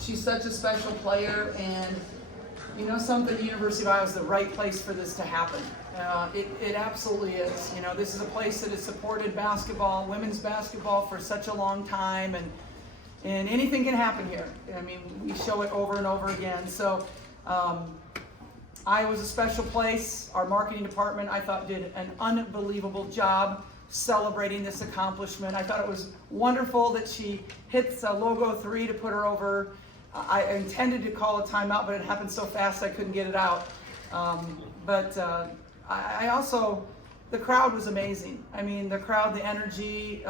She's such a special player, and you know something, the University of Iowa is the right place for this to happen. It absolutely is. You know, this is a place that has supported basketball, women's basketball, for such a long time, and anything can happen here. I mean, we show it over and over again. So Iowa's a special place. Our marketing department, I thought, did an unbelievable job celebrating this accomplishment. I thought it was wonderful that she hits a logo 3 to put her over. I intended to call a timeout, but it happened so fast I couldn't get it out. I also, the crowd was amazing. I mean, the crowd, the energy,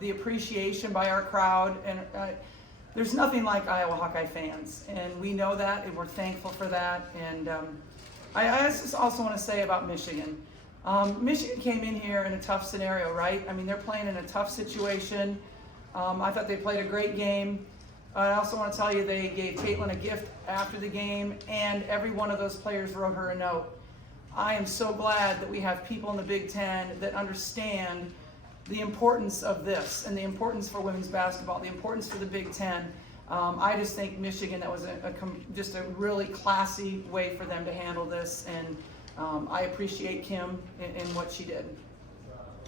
the appreciation by our crowd, and there's nothing like Iowa Hawkeye fans, and we know that, and we're thankful for that. And I just also want to say about Michigan. Michigan came in here in a tough scenario, right? I mean, they're playing in a tough situation. I thought they played a great game. I also want to tell you they gave Caitlin a gift after the game, and every one of those players wrote her a note. I am so glad that we have people in the Big Ten that understand the importance of this and the importance for women's basketball, the importance for the Big Ten. I just think Michigan, that was just a really classy way for them to handle this, and I appreciate Kim in what she did.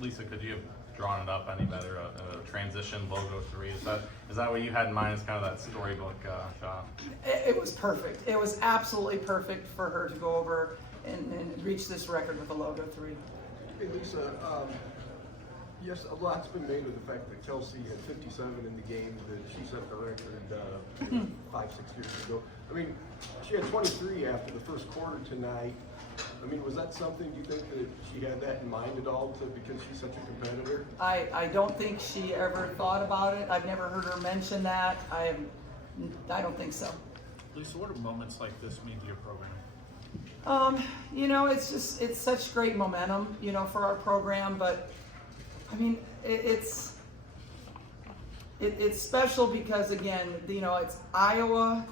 Lisa, could you have drawn it up any better? A transition logo 3, is that what you had in mind as kind of that storybook shot? It was perfect. It was absolutely perfect for her to go over and reach this record with a logo 3. Hey Lisa, yes, a lot's been made of the fact that Kelsey had 57 in the game, that she set the record 5-6 years ago. I mean, she had 23 after the first quarter tonight. I mean, was that something, do you think that she had that in mind at all, because she's such a competitor? I don't think she ever thought about it. I've never heard her mention that. I don't think so. Lisa, what do moments like this mean to your program? You know, it's such great momentum, you know, for our program, but I mean, it's special because, again, you know, it's Iowa.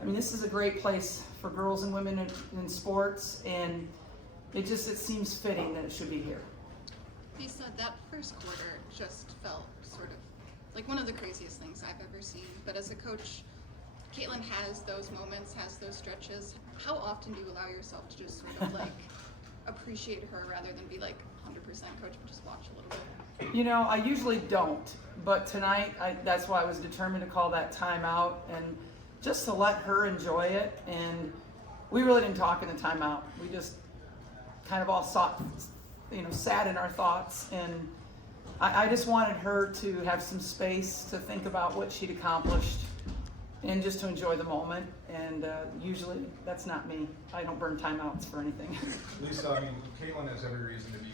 I mean, this is a great place for girls and women in sports, and it seems fitting that it should be here. Lisa, that first quarter just felt sort of like one of the craziest things I've ever seen. But as a coach, Caitlin has those moments, has those stretches. How often do you allow yourself to just sort of like appreciate her rather than be like 100% coach, but just watch a little bit? You know, I usually don't, but tonight, that's why I was determined to call that timeout, and just to let her enjoy it. And we really didn't talk in the timeout. We just kind of all sat in our thoughts, and I just wanted her to have some space to think about what she'd accomplished and just to enjoy the moment. And usually that's not me. I don't burn timeouts for anything. Lisa, I mean, Caitlin has every reason to be,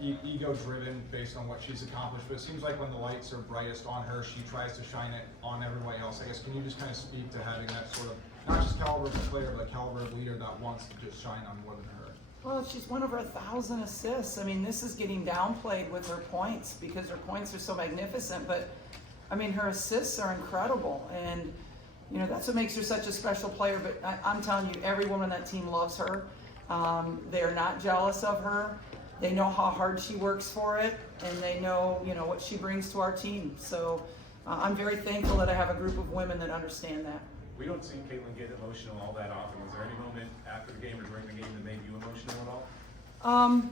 ego-driven based on what she's accomplished, but it seems like when the lights are brightest on her, she tries to shine it on everybody else. I guess, can you just kind of speak to having that sort of, not just caliber of a player, but caliber of leader that wants to just shine on more than her? Well, she's one over 1,000 assists. I mean, this is getting downplayed with her points because her points are so magnificent, but I mean, her assists are incredible, and you know, that's what makes her such a special player. But I'm telling you, every woman on that team loves her. They're not jealous of her. They know how hard she works for it, and they know, you know, what she brings to our team. So I'm very thankful that I have a group of women that understand that. We don't see Caitlin get emotional all that often. Was there any moment after the game or during the game that made you emotional at all?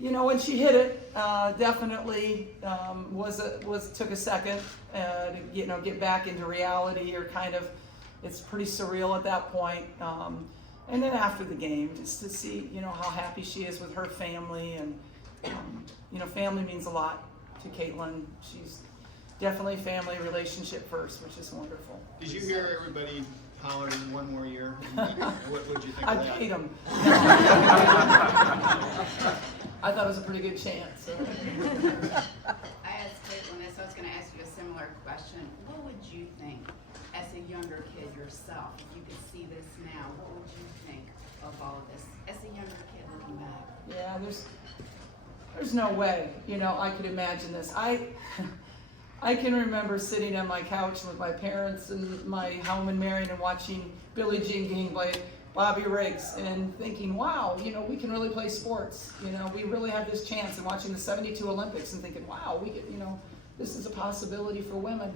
You know, when she hit it, definitely took a second to get back into reality, or kind of, it's pretty surreal at that point. And then after the game, just to see, you know, how happy she is with her family, and you know, family means a lot to Caitlin. She's definitely family, relationship first, which is wonderful. Did you hear everybody hollering "one more year"? What did you think I of that? paid them. I thought it was a pretty good chance. So. I asked Caitlin this, I was going to ask you a similar question. What would you think as a younger kid yourself, if you could see this now, what would you think of all of this as a younger kid looking back? Yeah, there's no way, you know, I could imagine this. I can remember sitting on my couch with my parents in my home in Marion and watching Billie Jean King play Bobby Riggs and thinking, wow, you know, we can really play sports. You know, we really have this chance, and watching the '72 Olympics and thinking, wow, we get, you know, this is a possibility for women.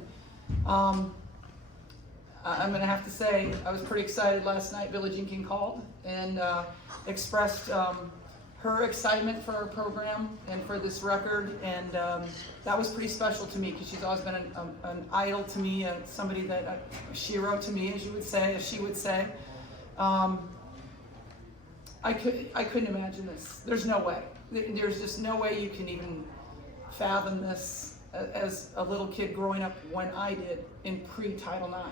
I'm going to have to say I was pretty excited last night. Billie Jean King called and expressed her excitement for our program and for this record, and that was pretty special to me because she's always been an idol to me, somebody that a shero to me, as she would say. I couldn't imagine this. There's no way. There's just no way you can even fathom this as a little kid growing up when I did in pre-Title IX.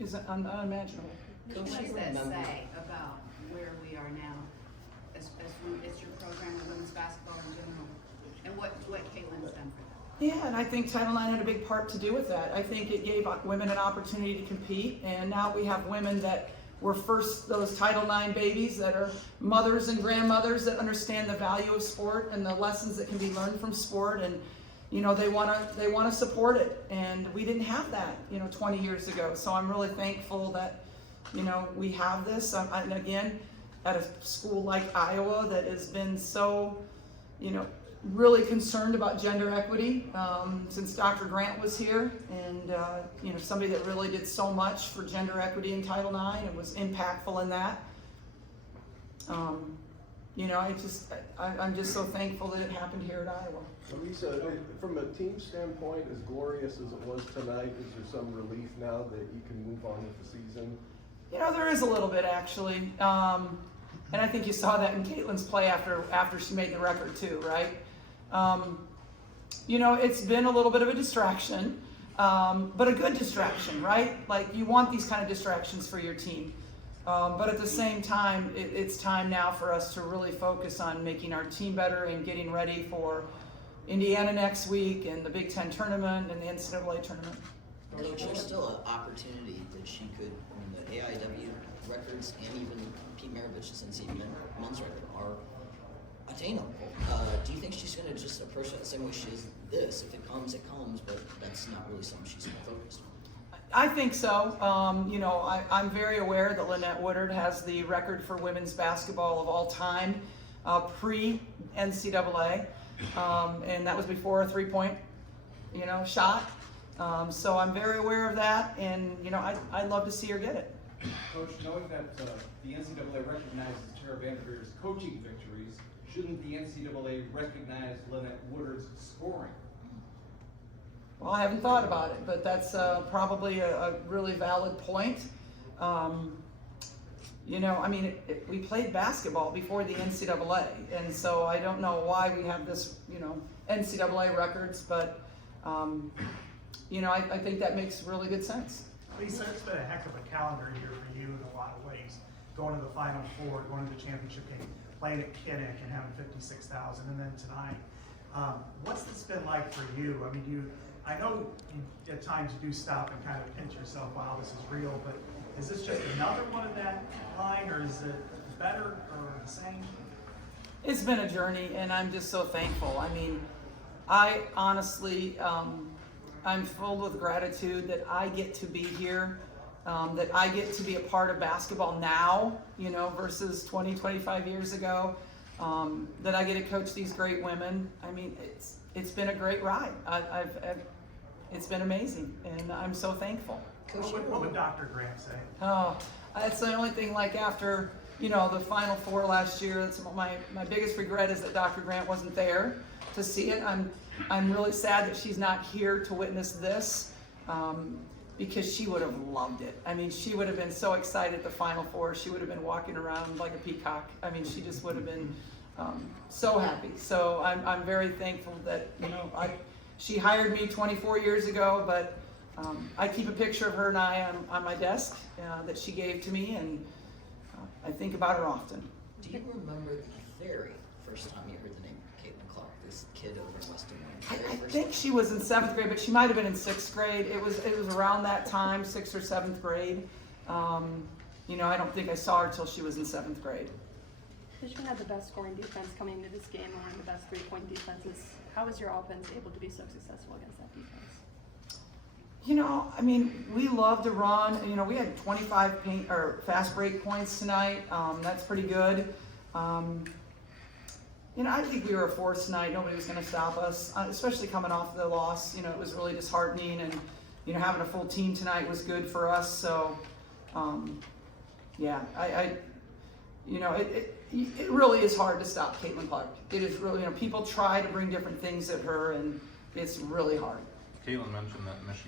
Is unimaginable. What does that say about where we are now, as your program of women's basketball in general, and what Caitlin's done for that? Yeah, and I think Title IX had a big part to do with that. I think it gave women an opportunity to compete, and now we have women that were first those Title IX babies that are mothers and grandmothers that understand the value of sport and the lessons that can be learned from sport, and you know they want to support it, and we didn't have that 20 years ago. So I'm really thankful that we have this. And again, at a school like Iowa that has been so really concerned about gender equity since Dr. Grant was here, and somebody that really did so much for gender equity in Title IX and was impactful in that. I'm just so thankful that it happened here at Iowa. Lisa, from a team standpoint, as glorious as it was tonight, is there some relief now that you can move on with the season? There is a little bit actually, and I think you saw that in Caitlin's play after she made the record too, right? It's been a little bit of a distraction, but a good distraction, right? Like you want these kind of distractions for your team. But at the same time, it's time now for us to really focus on making our team better and getting ready for Indiana next week and the Big Ten tournament and the NCAA tournament. Coach, there's still an opportunity that she could, the AIW records and even Pete Maravich's NCAA men's record are attainable. Do you think she's going to just approach that the same way she is this? If it comes, but that's not really something she's going to focus on. I think so. I'm very aware that Lynette Woodard has the record for women's basketball of all time, pre-NCAA, and that was before a three-point, shot. So I'm very aware of that, and I'd love to see her get it. Coach, knowing that the NCAA recognizes Tara Vanderveer's coaching victories, shouldn't the NCAA recognize Lynette Woodard's scoring? Well, I haven't thought about it, but that's probably a really valid point. We played basketball before the NCAA, and so I don't know why we have this, NCAA records, but, I think that makes really good sense. Lisa, it's been a heck of a calendar year for you in a lot of ways. Going to the Final Four, going to the championship game, playing at Kinnick and having 56,000, and then tonight. What's this been like for you? I know you, at times you do stop and kind of pinch yourself, wow, this is real, but is this just another one of that line, or is it better or the same? It's been a journey, and I'm just so thankful. I honestly, I'm filled with gratitude that I get to be here, that I get to be a part of basketball now, versus 20, 25 years ago, that I get to coach these great women. It's been a great ride. It's been amazing, and I'm so thankful. What would Dr. Grant say? Oh, that's the only thing, like after, the Final Four last year, that's my biggest regret is that Dr. Grant wasn't there to see it. I'm really sad that she's not here to witness this, because she would have loved it. She would have been so excited at the Final Four. She would have been walking around like a peacock. She just would have been so happy. So I'm very thankful that, she hired me 24 years ago, but I keep a picture of her and I on my desk that she gave to me, and I think about her often. Do you remember the very first time you heard the name Caitlin Clark, this kid over in Weston? I think she was in 7th grade, but she might have been in 6th grade. It was around that time, 6th or 7th grade. I don't think I saw her till she was in 7th grade. Michigan had the best scoring defense coming into this game and one of the best three-point defenses. How was your offense able to be so successful against that defense? We love to run. We had 25 paint or fast break points tonight. That's pretty good. I think we were a force tonight. Nobody was going to stop us, especially coming off the loss. It was really disheartening, and you know, having a full team tonight was good for us. So, yeah, you know, it really is hard to stop Caitlin Clark. It is really, you know, people try to bring different things at her, and it's really hard. Caitlin mentioned that Michigan